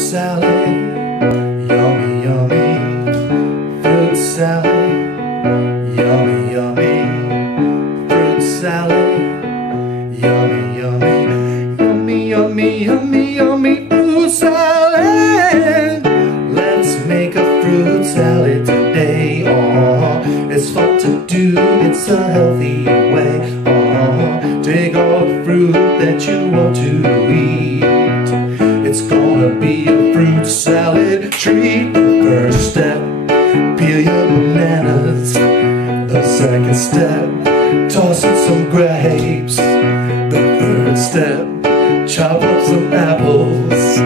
salad, yummy, yummy. Fruit salad, yummy, yummy. Fruit salad, yummy, yummy. Yummy, yummy, yummy, yummy. Fruit salad. Let's make a fruit salad today. Oh, it's fun to do, it's a healthy way. Oh, take all the fruit that you want to eat. It's gonna be a fruit salad treat. The first step, peel your bananas. The second step, toss in some grapes. The third step, chop up some apples.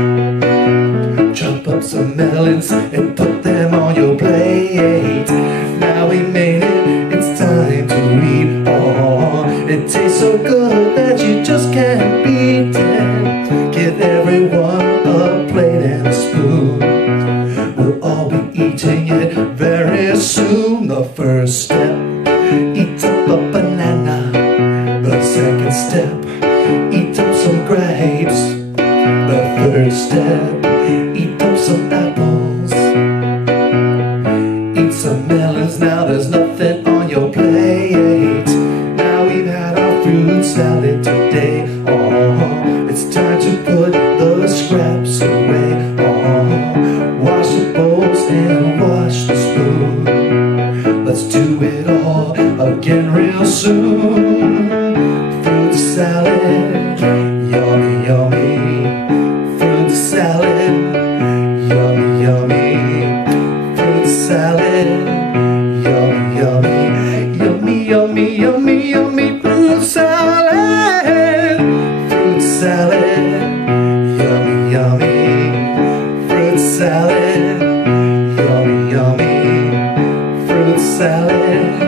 Chop up some melons and put them on your plate. Now we made it, it's time to eat. Oh, it tastes so good that you just can't beat it. Give everyone a plate and a spoon. We'll all be eating it very soon. The first step, eat up a banana. The second step, eat up some grapes. The third step, eat up some apples. Eat some melons, now there's nothing on your plate. Now we've had our fruit salad today. Oh, it's time to put the scraps away. Oh, wash the bowls and wash the spoon. Let's do it all again real soon. Fruit salad, yummy, yummy. Fruit salad, yummy, yummy. Fruit salad, yummy, yummy. Yummy, yummy, yummy, yummy. Fruit salad. Fruit salad, yummy, yummy. Fruit salad, yummy, yummy. Fruit salad.